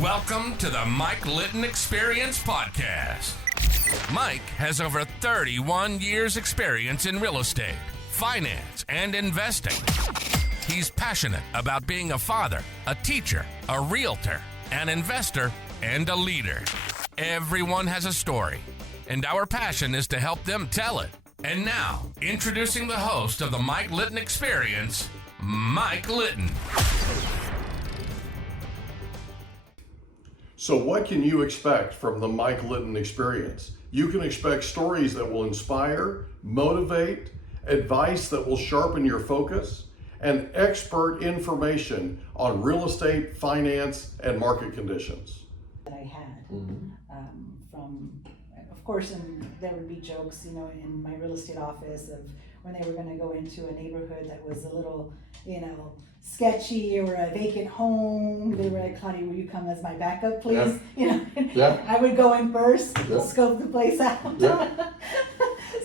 Welcome to the Mike Litton Experience Podcast. Mike has over 31 years experience in real estate, finance, and investing. He's passionate about being a father, a teacher, a realtor, an investor, and a leader. Everyone has a story, and our passion is to help them tell it. And now, introducing the host of the Mike Litton Experience, Mike Litton. So what can you expect from the Mike Litton Experience? You can expect stories that will inspire, motivate, advice that will sharpen your focus, and expert information on real estate, finance, and market conditions. That I had from, of course, and there would be jokes, in my real estate office of when they were going to go into a neighborhood that was a little, sketchy or a vacant home. They were like, Claudia, will you come as my backup, please? Yeah. I would go in first, scope the place out.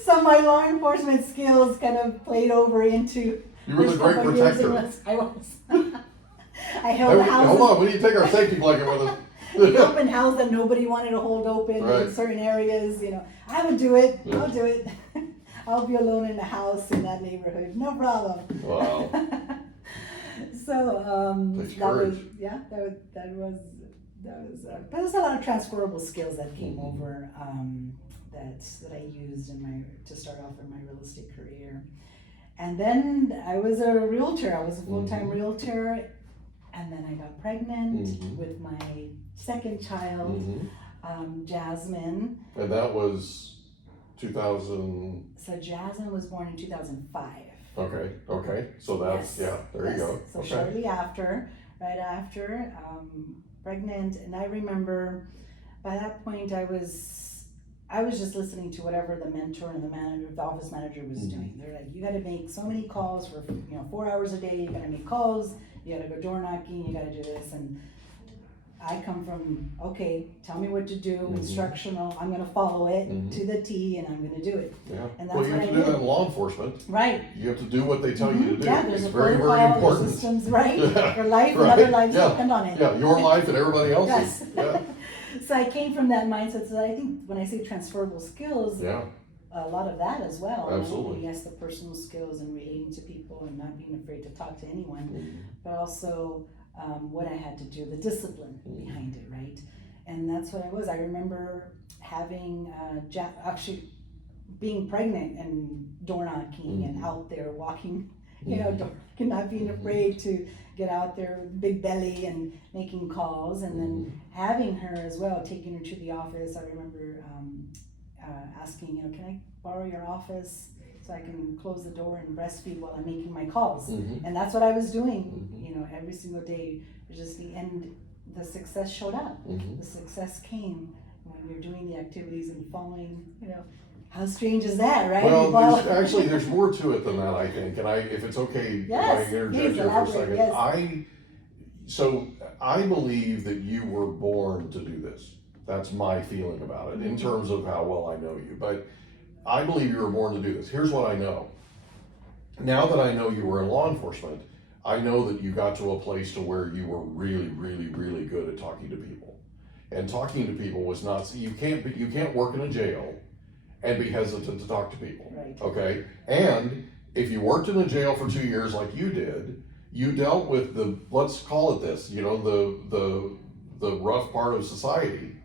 So my law enforcement skills kind of played over into. You were the great protector. I was. I held houses. Hold on, we need to take our safety blanket with us. The open house that nobody wanted to hold open in certain areas, I would do it. Yeah. I'll do it. I'll be alone in the house in that neighborhood, no problem. Wow. So that's that courage. was but there's a lot of transferable skills that came over that I used to start off in my real estate career. And then I was a realtor. I was a full-time realtor. And then I got pregnant with my second child, Jasmine. And that was 2000. So Jasmine was born in 2005. Okay. So that's, there you go. So shortly after, right after, pregnant. And I remember by that point I was just listening to whatever the mentor and the office manager was doing. They're like, you got to make so many calls for 4 hours a day. You got to make calls. You got to go door knocking. You got to do this. And I come from, okay, tell me what to do, instructional. I'm going to follow it to the T, and I'm going to do it. Yeah. And that's well, you have to do that in law enforcement. Right. You have to do what they tell you to do. Yeah, there's it's a very, protocol, very important. there's systems, right? Yeah. Your life and other lives depend on it. Yeah, your life and everybody else's. Yes. So I came from that mindset. So I think when I say transferable skills, a lot of that as well. Absolutely. Yes, the personal skills and relating to people and not being afraid to talk to anyone, but also what I had to do, the discipline behind it, right? And that's what I was. I remember having actually being pregnant and door knocking and out there walking, not being afraid to get out there, big belly, and making calls, and then having her as well, taking her to the office. I remember asking, can I borrow your office so I can close the door and breastfeed while I'm making my calls? And that's what I was doing, every single day. It was just the end. The success showed up. The success came when you're doing the activities and following, how strange is that, right? Well, there's more to it than that, I think. And if it's okay, if I interject here for a second. Yes. I believe that you were born to do this. That's my feeling about it in terms of how well I know you. But I believe you were born to do this. Here's what I know. Now that I know you were in law enforcement, I know that you got to a place to where you were really, really, really good at talking to people. And talking to people was not, you can't work in a jail and be hesitant to talk to people. Right. Okay? And if you worked in a jail for 2 years like you did, you dealt with let's call it this, the rough part of society.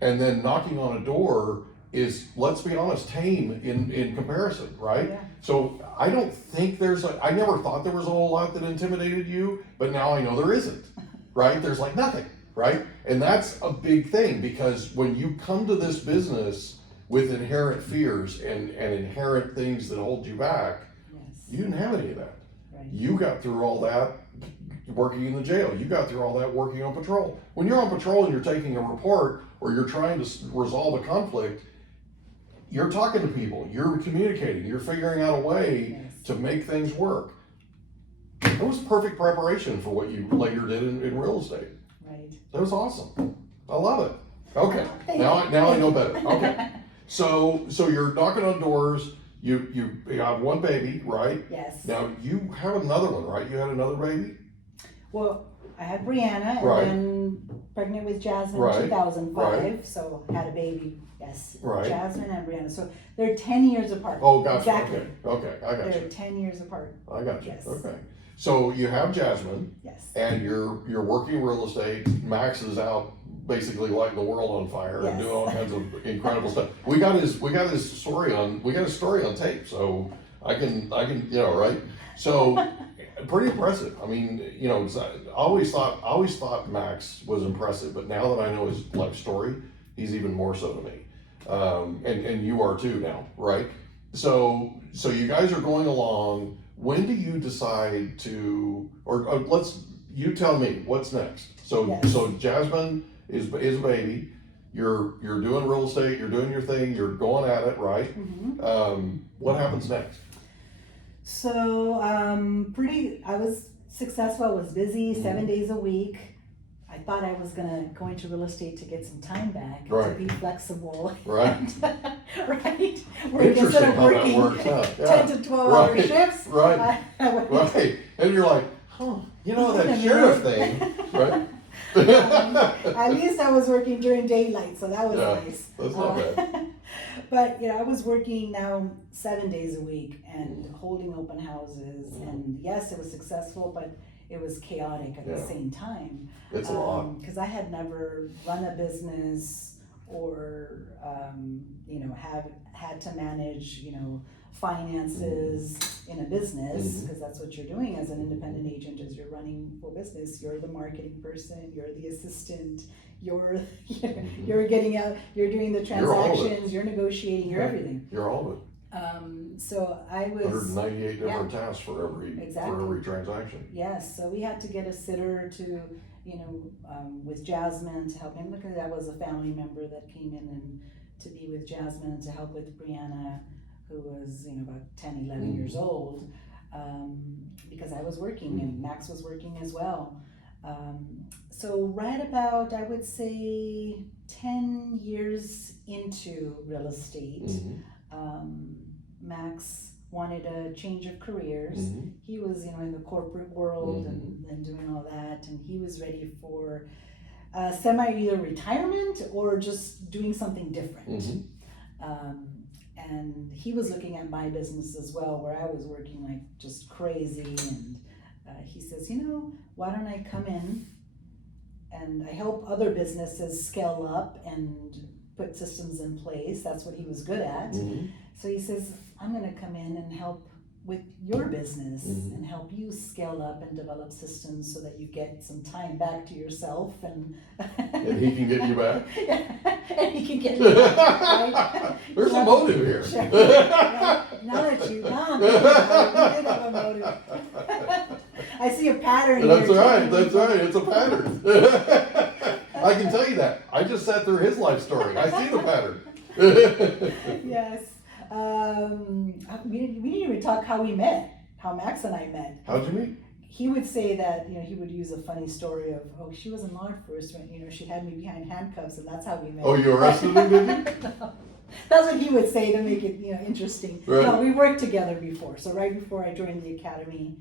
And then knocking on a door is, let's be honest, tame in comparison, right? Yeah. So I don't think I never thought there was a whole lot that intimidated you, but now I know there isn't, right? There's like nothing, right? And that's a big thing, because when you come to this business with inherent fears and inherent things that hold you back, you didn't have any of that. Right. You got through all that working in the jail. You got through all that working on patrol. When you're on patrol and you're taking a report or you're trying to resolve a conflict, you're talking to people, you're communicating, you're figuring out a way to make things work. That was perfect preparation for what you later did in real estate. Right. That was awesome. I love it. Okay, now I know better. Okay, so you're knocking on doors. You have one baby, right? Yes. Now you have another one, right? You had another baby? Well, I had Brianna, and Right. then pregnant with Jasmine Right, in 2005, right. so had a baby, yes, Right. Jasmine and Brianna. So they're 10 years apart. Oh, gotcha. Exactly. Okay, I got They're you. 10 years apart. I got you. Yes. Okay. So you have Jasmine, Yes. and you're working real estate. Max is out basically lighting the world on fire and Yes. doing all kinds of incredible stuff. We got his story on tape, so I can right. So pretty impressive. I mean, I always thought Max was impressive, but now that I know his life story, he's even more so to me. And you are too now, right? So you guys are going along. When do you decide to, or you tell me what's next? So Yes. so Jasmine is a baby. You're doing real estate. You're doing your thing. You're going at it, right? Mm-hmm. What happens next? So, I was successful. I was busy 7 days a week. I thought I was gonna go into real estate to get some time back, Right. to be flexible. Right. Right. Interesting how that works out. Yeah. 10 to 12 hour Right. shifts. Right. I went- Right. And you're like, Wait that a sheriff minute. thing, right? At least I was working during daylight, so that was Yeah, nice. that's not bad. But I was working now 7 days a week and holding open houses, and yes, it was successful, but it was chaotic at the Yeah. same time. It's a lot. Because I had never run a business or have had to manage finances in a business, because that's what you're doing as an independent agent. Is you're running full business. You're the marketing person, you're the assistant, you're getting out, you're doing the You're all of it. transactions, you're negotiating, you're everything. You're all of it. So I was 198 different tasks for every transaction. Yes, so we had to get a sitter to, with Jasmine to help him. Look, that was a family member that came in and to be with Jasmine and to help with Brianna, who was, about 10, 11 years old, because I was working and Max was working as well. So right about, I would say, 10 years into real estate, Max wanted a change of careers. He was, in the corporate world and doing all that, and he was ready for either retirement or just doing something different. And he was looking at my business as well, where I was working like just crazy, and he says, why don't I come in and I help other businesses scale up and put systems in place. That's what he was good at. So he says, I'm going to come in and help with your business and help you scale up and develop systems so that you get some time back to yourself, and he can get you back. And he can get you back, right? There's a motive here. Sure. Now that you come, you did have a motive. I see a pattern That's here. right. That's right. It's a pattern. I can tell you that. I just sat through his life story. I see the pattern. Yes. We didn't even talk how we met, how Max and I met. How'd you meet? He would say that, he would use a funny story of, she was in law enforcement, she had me behind handcuffs, and that's how we met. Oh, you arrested him, did you? No. That's what he would say to make it, interesting. Right. No, we worked together before. So right before I joined the academy,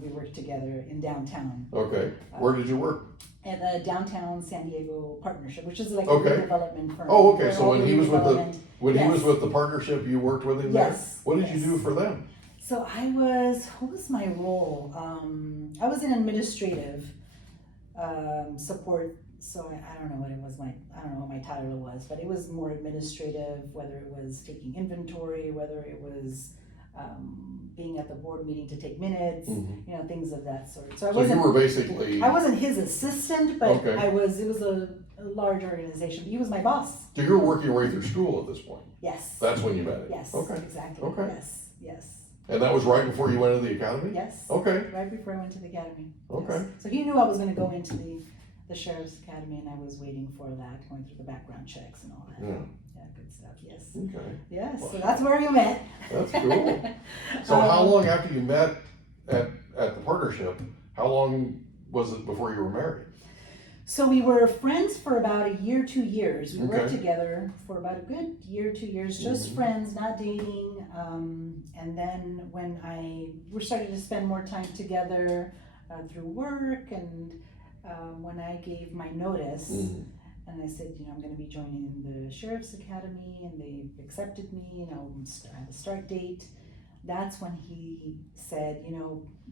we worked together in downtown. Okay. Where did you work? At the Downtown San Diego Partnership, which is like Okay. a development firm. Oh, okay. We're So all when he was redevelopment. he was with the partnership, you worked with him there? Yes. What did you Yes. do for them? So what was my role? I was in administrative support. So I don't know what it was, I don't know what my title was, but it was more administrative, whether it was taking inventory, whether it was being at the board meeting to take minutes, things of that sort. So So you were basically. I wasn't his assistant, but Okay. it was a large organization. He was my boss. So you were working right through school at this point. Yes. That's when you met him. Yes. Okay. Exactly. Okay. Yes. And that was right before you went into the academy? Yes. Okay. Right before I went to the academy. Okay. Yes. So he knew I was going to go into the sheriff's academy, and I was waiting for that, going through the background checks and all that. Yeah. Yeah, good stuff. Yes. Okay. Yes. Wow. So that's where we met. That's cool. So how long after you met at the partnership, how long was it before you were married? So we were friends for about a year, 2 years. We worked Okay. together for about a good year, 2 years, just friends, not dating. And then when we started to spend more time together through work, and when I gave my notice, Mm-hmm. and I said, I'm going to be joining the Sheriff's Academy, and they accepted me, I have a start date. That's when he said,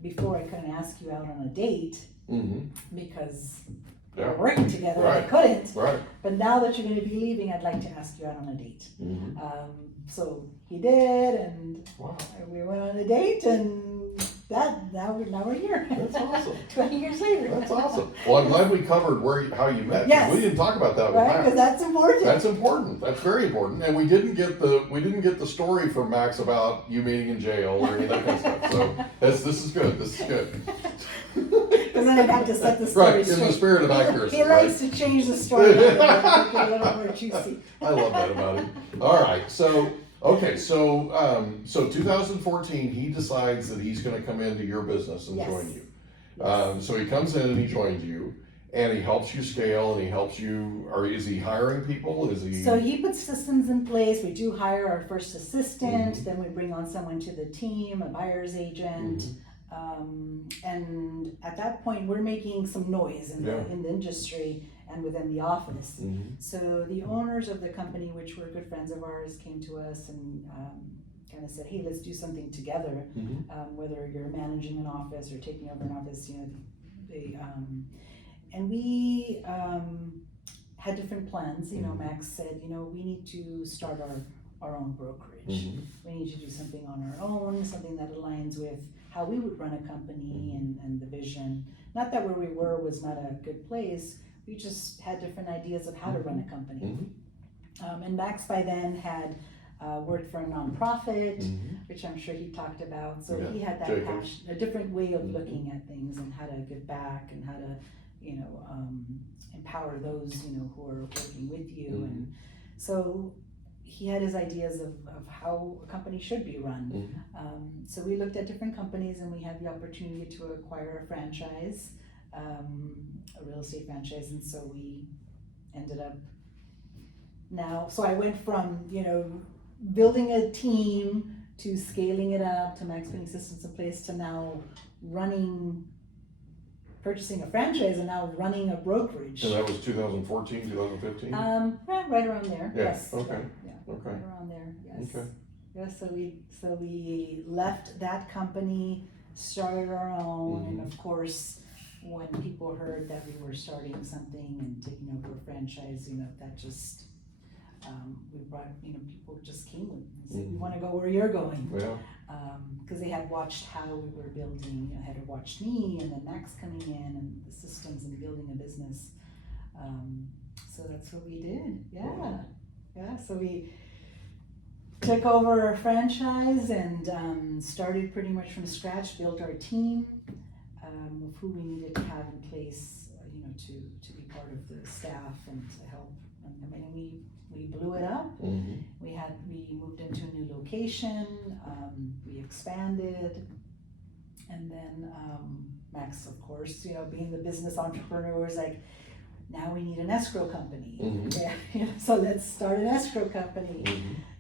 before I couldn't ask you out on a date Mm-hmm. because Yeah. we're working together, Right. and I couldn't. Right. But now that you're going to be leaving, I'd like to ask you out on a date. Mm-hmm. So he did, and Wow. we went on a date, and now we're here. That's awesome. 20 years later. That's awesome. Well, I'm glad we covered how you met. 'Cause Yes. We didn't talk about that with Right, Max. because that's important. That's important. That's very important. And we didn't get the story from Max about you meeting in jail or any of that kind of stuff. So this is good. This is good. Because then I'd have to set the story Right, in straight. the spirit of accuracy. He likes to change the story a little bit, make it a little more juicy. I love that about him. All right, so 2014, he decides that he's going to come into your business and Yes. join you. Yes. So he comes in and he joins you, and he helps you scale, and he helps you. Or is he hiring people? Is he? So he puts systems in place. We do hire our first assistant, then we bring on someone to the team, a buyer's agent. And at that point, we're making some noise in the industry and within the office. Mm-hmm. So the owners of the company, which were good friends of ours, came to us and kind of said, "Hey, let's do something together. Mm-hmm. Whether you're managing an office or taking over an office, and we had different plans. Max said, we need to start our own brokerage. Mm-hmm. We need to do something on our own, something that aligns with how we would run a company and the vision. Not that where we were was not a good place. We just had different ideas of how to run a company. And Max by then had worked for a nonprofit, which I'm sure he talked about. So he had that passion, a different way of looking at things and how to give back and how to, empower those, who are working with you. And so he had his ideas of how a company should be run. So we looked at different companies, and we had the opportunity to acquire a franchise, a real estate franchise, and so we ended up so I went from, building a team to scaling it up to Max putting systems in place to now purchasing a franchise and now running a brokerage. And that was 2014, 2015? Right around there. Yeah. Yes. Okay. Yeah. Okay. Right around there. Yes. Okay. Yeah. So we left that company, started our own, and of course, when people heard that we were starting something and taking over a franchise, that just we brought, people just came with us. We want to go where you're going. Yeah. Because they had watched how we were building, had watched me and then Max coming in and the systems and building a business. So that's what we did. Yeah. Yeah. So we took over our franchise and started pretty much from scratch, built our team of who we needed to have in place, to be part of the staff and to help. We blew it up. We moved into a new location. We expanded, and then Max, of course, being the business entrepreneur, was like, now we need an escrow company. Yeah, so let's start an escrow company.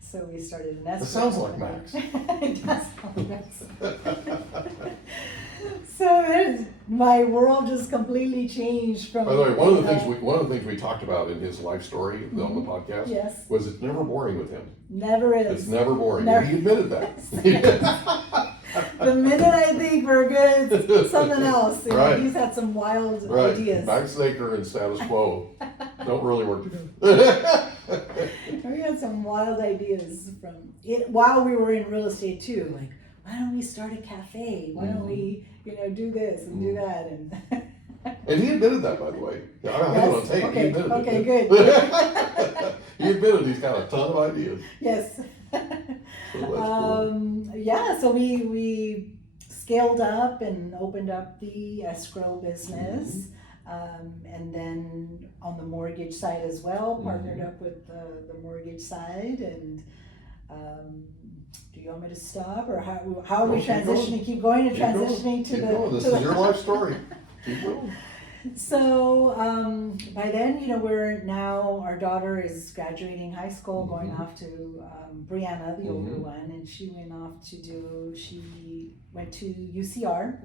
So we started an escrow. It sounds company. like Max. It does sound like Max. So my world just completely changed from. By the way, one of the things we talked about in his life story on the podcast Yes. was it's never boring with him. Never is. It's never boring. Never. And he admitted that. The minute I think we're good, it's something else. Right. He's had some wild Right. ideas. Max Zaker and status quo don't really work together. We had some wild ideas from it while we were in real estate too. Like, why don't we start a cafe? Why don't we, do this and do that? And And he admitted that, by the way. I have it on tape. Okay. He admitted Okay, it. good. He admitted he's got a ton of ideas. Yes. So that's cool. Yeah, so we scaled up and opened up the escrow business. And then on the mortgage side as well, partnered up with the mortgage side. And do you want me to stop, or how are we transitioning? Keep going to transitioning to Keep the. going. This is your life story. Keep going. So by then, our daughter is graduating high school, going off to Brianna, the older one, and she went to UCR,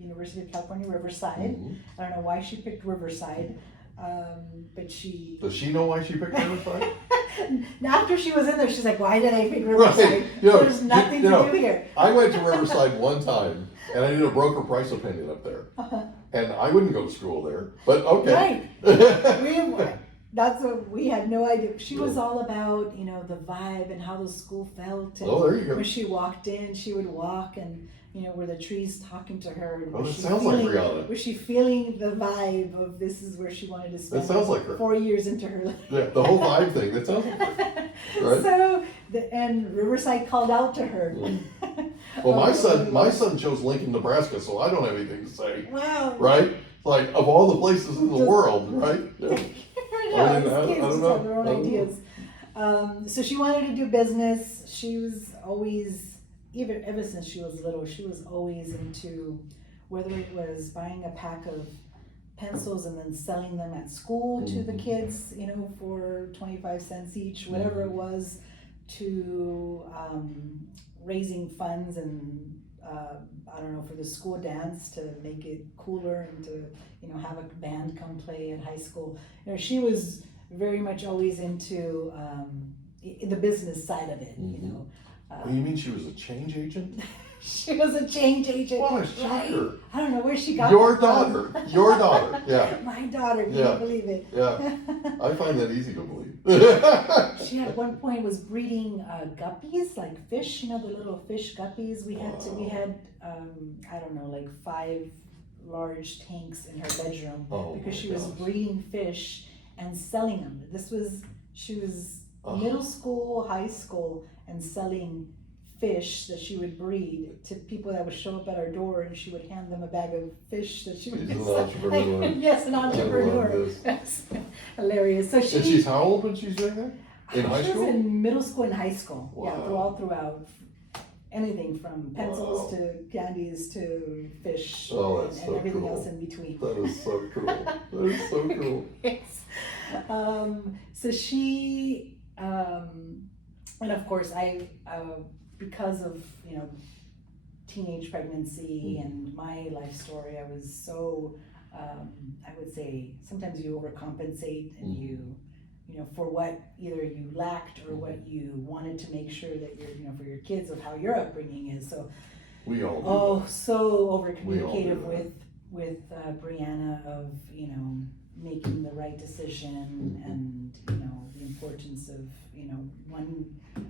University of California, Riverside. I don't know why she picked Riverside, but she... Does she know why she picked Riverside? After she was in there, she's like, why did I pick Riverside? Right. There's nothing to do here. I went to Riverside one time, and I did a broker price opinion up there. And I wouldn't go to school there, but okay. Right. That's what we had no idea. She was all about, the vibe and how the school felt. And there you go. when she walked in, she would walk and, were the trees talking to her? And that sounds like Rihanna. Was she feeling the vibe of this is where she wanted to spend that sounds like her. 4 years into her life? Yeah, the whole vibe thing, that sounds like her. Right? So, and Riverside called out to her. Well, my son chose Lincoln, Nebraska, so I don't have anything to say. Wow. Right? Like, of all the places in the world, right? Yeah. I don't know. Have their own ideas. So she wanted to do business. She was always, ever since she was little, she was always into, whether it was buying a pack of pencils and then selling them at school to the kids, for 25 cents each, whatever it was, to raising funds and for the school dance to make it cooler and to, have a band come play at high school. She was very much always into the business side of it, You mean she was a change agent? She was a change agent. What a shocker. Right? I don't know where she got Your that from. Your daughter, yeah. My daughter, can you believe it? Yeah, I find that easy to believe. She at one point was breeding guppies, like fish, the little fish guppies. We had 5 large tanks in her bedroom because she was breeding fish and selling them. She was middle school, high school, and selling fish that she would breed to people that would show up at our door, and she would hand them a bag of fish that she would She's an entrepreneur. Yes, an entrepreneur. That's hilarious. So she's how old when she's doing that? In high school? She was in middle school and high school. Wow. Yeah, throughout. Anything from pencils to candies to fish and so everything cool. else in between. That is so cool. That is so cool. Yes. So she, and of course I, because of, teenage pregnancy and my life story, I was so, I would say sometimes you overcompensate and you for what either you lacked or what you wanted to make sure that you're, for your kids of how your upbringing is. So we all do so over communicative with Brianna of, making the right decision and, the importance of,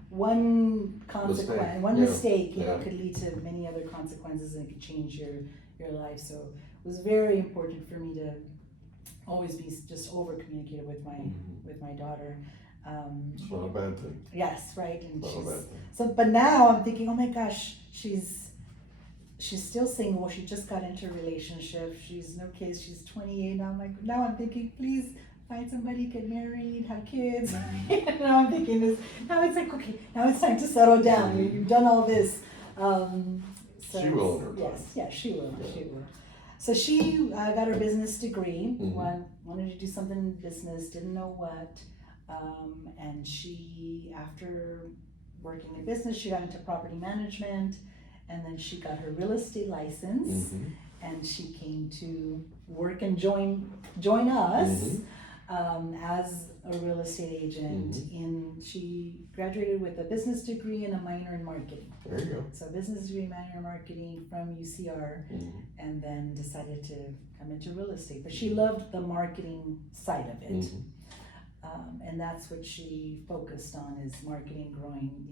one consequence, mistake, could lead to many other consequences and it could change your life. So it was very important for me to always be just over communicative with my daughter. It's not a bad thing. Yes, right. And not a bad thing. But now I'm thinking, oh my gosh, she's still single. She just got into a relationship. She's no kids. She's 28 now. Now I'm thinking, please find somebody, get married, have kids. Now I'm thinking this. Now it's like, okay, now it's time to settle down. You've done all this. She will in her time. Yes, she will. Yeah. She will. So she got her business degree. Wanted to do something in business. Didn't know what. And she, after working in business, she got into property management. And then she got her real estate license, and she came to work and join us as a real estate agent. She graduated with a business degree and a minor in marketing. There you go. So business degree, minor in marketing from UCR, and then decided to come into real estate. But she loved the marketing side of it, and that's what she focused on: is marketing, growing,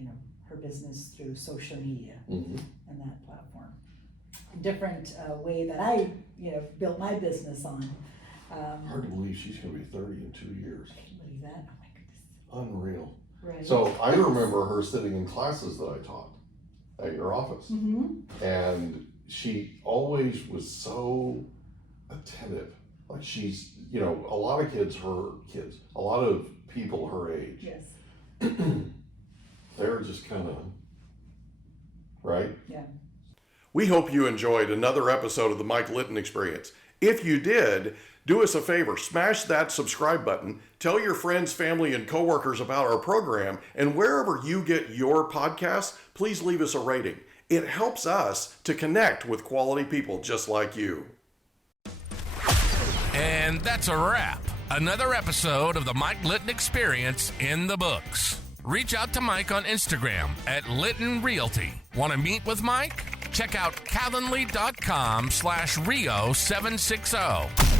her business through social media and that platform. Different way that I, built my business on. Hard to believe she's going to be 30 in 2 years. I can't believe that. Oh my goodness. Unreal. Right. So I remember her sitting in classes that I taught at your office, and she always was so attentive. Like she's, a lot of a lot of people her age. Yes. They're just kind of, right? Yeah. We hope you enjoyed another episode of the Mike Litton Experience. If you did, do us a favor, smash that subscribe button, tell your friends, family, and coworkers about our program, and wherever you get your podcasts, please leave us a rating. It helps us to connect with quality people just like you. And that's a wrap. Another episode of the Mike Litton Experience in the books. Reach out to Mike on Instagram at Litton Realty. Want to meet with Mike? Check out calendly.com/Rio760.